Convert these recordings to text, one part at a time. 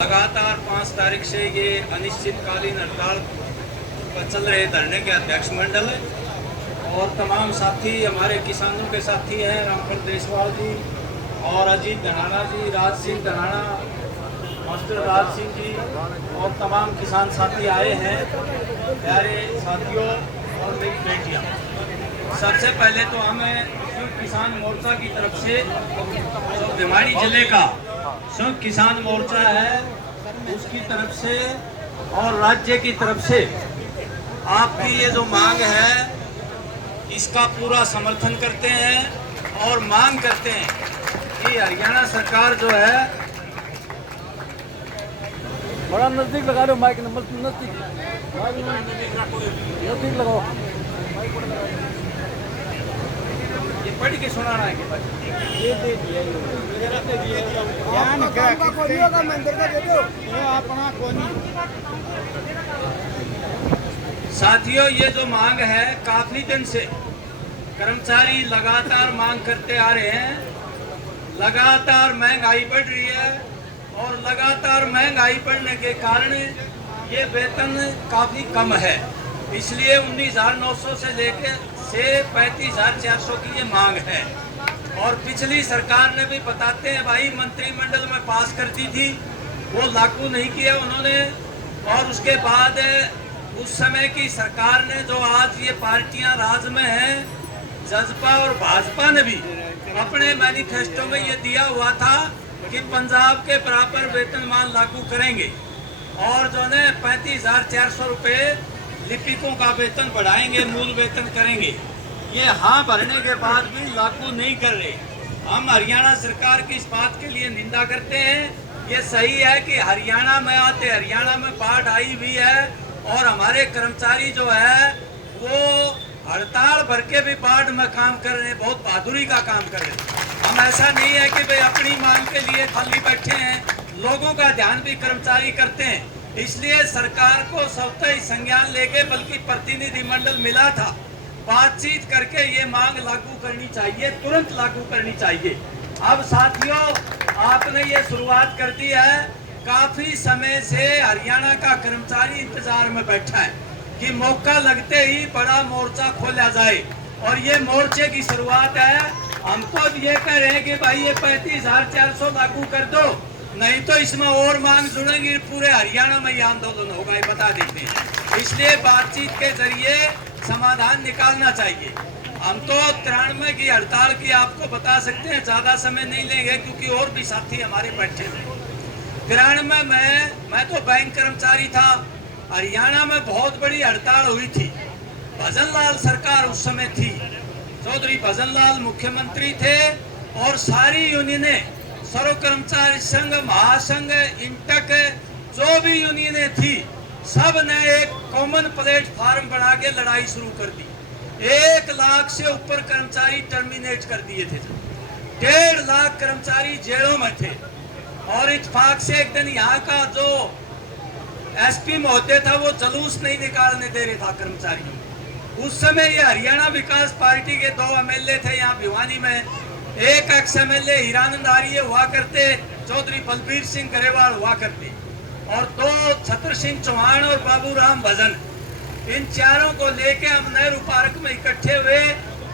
लगातार 5 तारीख से ये अनिश्चितकालीन हड़ताल पर चल रहे धरने के अध्यक्ष मंडल और तमाम साथी हमारे किसानों के साथी हैं, रामफल देसवाल जी और अजीत धनाना जी, राज सिंह धनाना, मास्टर राज सिंह जी और तमाम किसान साथी आए हैं। प्यारे साथियों और मेरी बेटियाँ, सबसे पहले तो हमें किसान मोर्चा की तरफ से जो भिवाड़ी जिले का संयुक्त किसान मोर्चा है उसकी तरफ से और राज्य की तरफ से आपकी ये जो मांग है इसका पूरा समर्थन करते हैं और मांग करते हैं कि हरियाणा सरकार जो है बड़ा नजदीक लगा लो माइक, नजदीक लगाओ। ये पढ़ के सुनाना है साथियों, ये जो मांग है काफी दिन से कर्मचारी लगातार मांग करते आ रहे हैं। लगातार महंगाई बढ़ रही है और लगातार महंगाई बढ़ने के कारण ये वेतन काफी कम है, इसलिए 19,900 से लेकर 35,400 की ये मांग है। और पिछली सरकार ने भी बताते हैं भाई मंत्रिमंडल में पास कर दी थी, वो लागू नहीं किया उन्होंने। और उसके बाद उस समय की सरकार ने जो आज ये पार्टियां राज में हैं, जसपा और भाजपा ने भी अपने मैनिफेस्टो में ये दिया हुआ था कि पंजाब के बराबर वेतनमान लागू करेंगे और जो है 35,400 रुपये लिपिकों का वेतन बढ़ाएंगे, मूल वेतन करेंगे। ये हाँ भरने के बाद भी लागू नहीं कर रहे। हम हरियाणा सरकार की इस बात के लिए निंदा करते हैं। ये सही है कि हरियाणा में आते हरियाणा में बाढ़ आई हुई है और हमारे कर्मचारी जो है वो हड़ताल भर के भी बाढ़ में काम कर रहे हैं, बहुत बहादुरी का काम कर रहे हैं। हम ऐसा नहीं है कि भाई अपनी मांग के लिए खाली बैठे हैं, लोगों का ध्यान भी कर्मचारी करते हैं। इसलिए सरकार को स्वतः संज्ञान लेके बल्कि प्रतिनिधिमंडल मिला था, बातचीत करके ये मांग लागू करनी चाहिए, तुरंत लागू करनी चाहिए। अब साथियों, आपने ये शुरुआत कर दी है। काफी समय से हरियाणा का कर्मचारी इंतजार में बैठा है कि मौका लगते ही बड़ा मोर्चा खोला जाए और ये मोर्चे की शुरुआत है। हम तो ये कह रहे हैं कि भाई ये 35,400 लागू कर दो, नहीं तो इसमें और मांग जुड़ेंगी, पूरे हरियाणा में ये आंदोलन होगा, ये बता देते हैं। इसलिए बातचीत के जरिए समाधान निकालना चाहिए। हम तो 93 की हड़ताल की आपको बता सकते हैं, ज्यादा समय नहीं लेंगे क्योंकि और भी साथी हमारे बैठे हैं। 93 में मैं तो बैंक कर्मचारी था, हरियाणा में बहुत बड़ी हड़ताल हुई थी। भजन लाल सरकार उस समय थी, चौधरी भजन लाल मुख्यमंत्री थे और सारी यूनियनें, सर्व कर्मचारी संघ, महासंघ, इंटक, जो भी यूनियनें थी, सब ने एक कॉमन प्लेटफार्म बना के लड़ाई शुरू कर दी। 1 लाख से ऊपर कर्मचारी टर्मिनेट कर दिए थे, 1.5 लाख कर्मचारी जेलों में थे। और इत्तेफाक से एक दिन यहाँ का जो एसपी महोदय था वो जुलूस नहीं निकालने दे रहे था कर्मचारियों। उस समय ये हरियाणा विकास पार्टी के 2 एमएलए थे यहाँ भिवानी में, एक एक्स एमएलए हीरानंद आर्य हुआ करते, चौधरी बलबीर सिंह गरेवाल हुआ करते और 2 छत्र सिंह चौहान और बाबूराम भजन। इन चारों को लेके हम नेहरू पार्क में इकट्ठे हुए,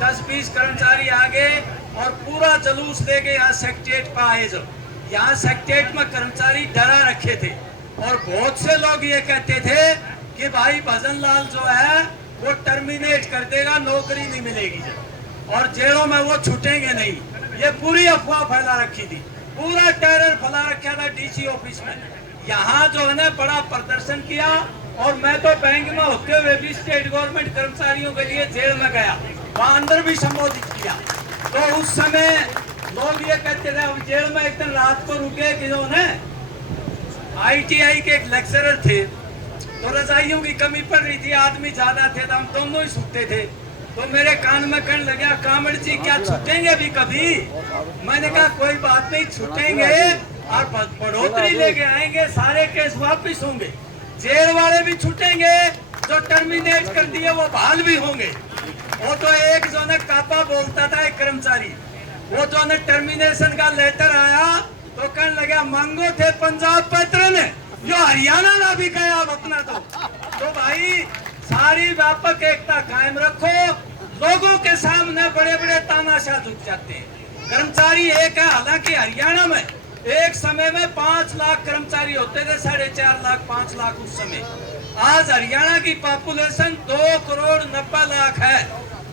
10-20 कर्मचारी आगे और पूरा जुलूस लेके यहाँ सेक्रेटेरिएट पर आए। जो यहाँ सेक्रेटेरिएट में कर्मचारी डरा रखे थे और बहुत से लोग ये कहते थे कि भाई भजन लाल जो है वो टर्मिनेट कर देगा, नौकरी नहीं मिलेगी और जेलों में वो छूटेंगे नहीं। ये पूरी अफवाह फैला रखी थी, पूरा टेरर फैला रखा था डीसी ऑफिस में। यहाँ जो है ना बड़ा प्रदर्शन किया और मैं तो बैंक में होते हुए भी स्टेट गवर्नमेंट कर्मचारियों के लिए जेल में गया, वहां अंदर भी संबोधित किया। तो उस समय लोग ये कहते थे, अब जेल में एक दिन रात को रुके कि जो है ITI के एक लेक्चरर थे, तो रजाइयों की कमी पड़ रही थी, आदमी ज्यादा थे तो हम दोनों ही सूते थे। तो मेरे कान में कहने लगा, कामड़ जी क्या छूटेंगे भी कभी? मैंने कहा कोई बात नहीं, छूटेंगे और बढ़ोतरी लेके आएंगे, सारे केस वापिस होंगे, जेल वाले भी छूटेंगे, जो टर्मिनेट कर दिए वो बहाल भी होंगे। वो तो एक जो है कापा बोलता था, एक कर्मचारी, वो जो है टर्मिनेशन का लेटर आया तो कहने लगा मांगो थे पंजाब पत्र ने जो हरियाणा ना भी गया अब अपना तो भाई सारी व्यापक एकता कायम रखो। लोगों के सामने बड़े बड़े तानाशाह झुक जाते हैं। कर्मचारी एक है, हालांकि हरियाणा में एक समय में 5 लाख कर्मचारी होते थे, 4.5 लाख 5 लाख उस समय। आज हरियाणा की पॉपुलेशन 2,90,00,000 है,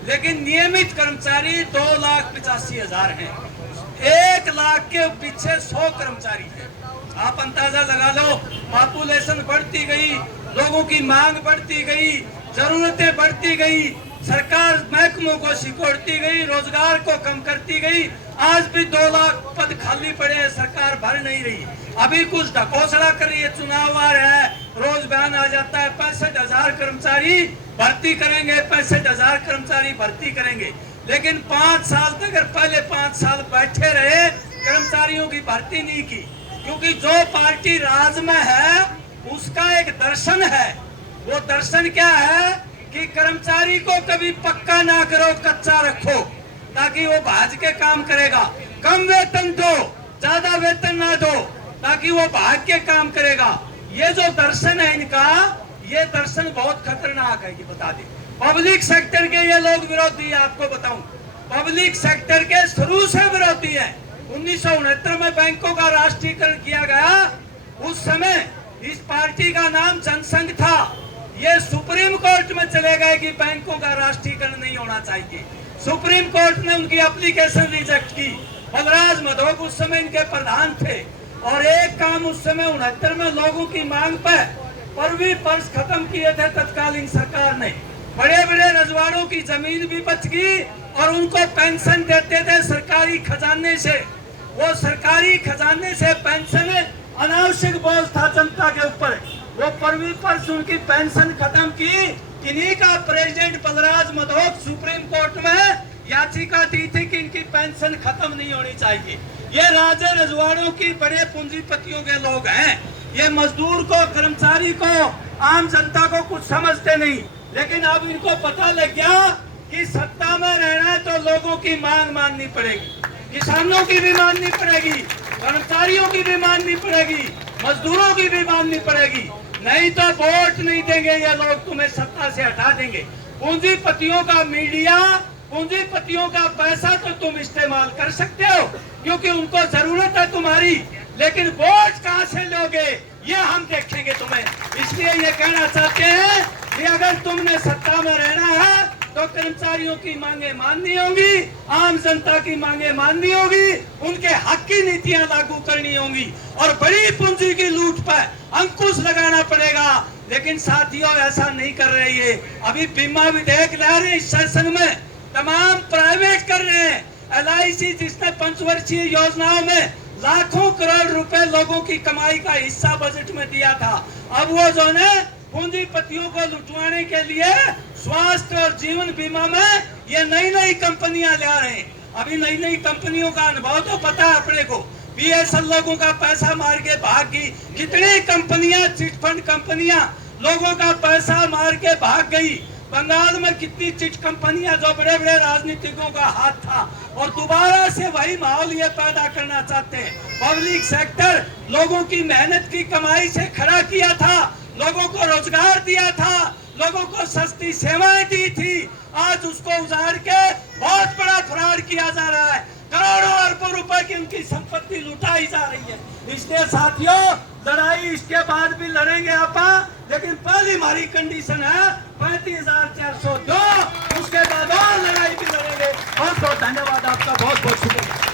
लेकिन नियमित कर्मचारी 2,85,000 हैं। 1 लाख के पीछे 100 कर्मचारी है। आप अंदाजा लगा लो, पॉपुलेशन बढ़ती गई, लोगों की मांग बढ़ती गई, जरूरतें बढ़ती गई, सरकार महकमों को सिकोड़ती गई, रोजगार को कम करती गई। आज भी 2 लाख पद खाली पड़े हैं, सरकार भर नहीं रही। अभी कुछ ढकोसला कर रही है, चुनाव आ रहा है, रोज बयान आ जाता है 65,000 कर्मचारी भर्ती करेंगे, 65,000 कर्मचारी भर्ती करेंगे। लेकिन 5 साल तक अगर पहले 5 साल बैठे रहे, कर्मचारियों की भर्ती नहीं की। क्योंकि जो पार्टी राज में है उसका एक दर्शन है। वो दर्शन क्या है कि कर्मचारी को कभी पक्का ना करो, कच्चा रखो, ताकि वो भाज के काम करेगा। कम वेतन दो, ज्यादा वेतन ना दो, ताकि वो भाग के काम करेगा। ये जो दर्शन है इनका, ये दर्शन बहुत खतरनाक है। ये बता दें, पब्लिक सेक्टर के ये लोग विरोधी है। आपको बताऊं, पब्लिक सेक्टर के शुरू से विरोधी है। 1969 में बैंकों का राष्ट्रीयकरण किया गया, उस समय इस पार्टी का नाम जनसंघ था। ये सुप्रीम कोर्ट में चले गए कि बैंकों का राष्ट्रीयकरण नहीं होना चाहिए। सुप्रीम कोर्ट ने उनकी एप्लीकेशन रिजेक्ट की। बलराज मधोक उस समय इनके प्रधान थे, और एक काम उस समय 69 में लोगों की मांग पर भी पर्स खत्म किए थे तत्कालीन सरकार ने। बड़े बड़े रजवाड़ों की जमीन भी बच गई, और उनको पेंशन देते थे सरकारी खजाने से। वो सरकारी खजाने से पेंशन अनावश्यक बोझ था जनता के ऊपर। वो परवी पर्स उनकी पेंशन खत्म की। इन्हीं का president Balraj Madhok supreme court में याचिका दी थी कि इनकी पेंशन खत्म नहीं होनी चाहिए। ये राजे रजवाड़ों की बड़े पूंजीपतियों के लोग हैं। ये मजदूर को, कर्मचारी को, आम जनता को कुछ समझते नहीं। लेकिन अब इनको पता लग गया कि सत्ता में रहना है तो लोगों की मांग माननी पड़ेगी, किसानों की भी माननी पड़ेगी, कर्मचारियों की भी माननी पड़ेगी, मजदूरों की भी माननी पड़ेगी। नहीं तो वोट नहीं देंगे ये लोग, तुम्हें सत्ता से हटा देंगे। पूंजीपतियों का मीडिया, पूंजीपतियों का पैसा तो तुम इस्तेमाल कर सकते हो क्योंकि उनको जरूरत है तुम्हारी, लेकिन वोट कहां से लोगे ये हम देखेंगे तुम्हें। इसलिए ये कहना चाहते हैं कि अगर तुमने सत्ता में रहना है तो कर्मचारियों की मांगे माननी होंगी, आम जनता की मांगे माननी होगी, उनके हक की नीतियां लागू करनी होंगी, और बड़ी पूंजी की लूट पर अंकुश लगाना पड़ेगा। लेकिन साथियों ऐसा नहीं कर रहे। ये अभी बीमा विधेयक ला रहे हैं इस सेशन में, तमाम प्राइवेट कर रहे हैं। LIC जिसने 5 वर्षीय योजनाओं में लाखों करोड़ रुपए लोगों की कमाई का हिस्सा बजट में दिया था, अब वो जो है पूंजीपतियों को लुटवाने के लिए स्वास्थ्य और जीवन बीमा में ये नई कंपनियां ला रहे हैं। अभी नई कंपनियों का अनुभव तो पता है अपने को। BSL लोगों का पैसा मार के भाग गई। कितनी कंपनियां, चिट फंड कंपनियां लोगों का पैसा मार के भाग गई। बंगाल में कितनी चिट कंपनियां जो बड़े बड़े राजनीतिकों का हाथ था, और दोबारा से वही माहौल ये पैदा करना चाहते हैं। पब्लिक सेक्टर लोगों की मेहनत की कमाई से खड़ा किया था, लोगों को रोजगार दिया था, लोगों को सस्ती सेवाएं दी थी। आज उसको उजाड़ के बहुत बड़ा फ्रॉड किया जा रहा है। करोड़ों अरबों रुपए की उनकी संपत्ति लुटाई जा रही है। इसलिए साथियों, लड़ाई इसके बाद भी लड़ेंगे आपा, लेकिन पहली हमारी कंडीशन है 35,402। उसके बाद और लड़ाई भी लड़ेंगे। बहुत बहुत धन्यवाद आपका, बहुत बहुत शुक्रिया।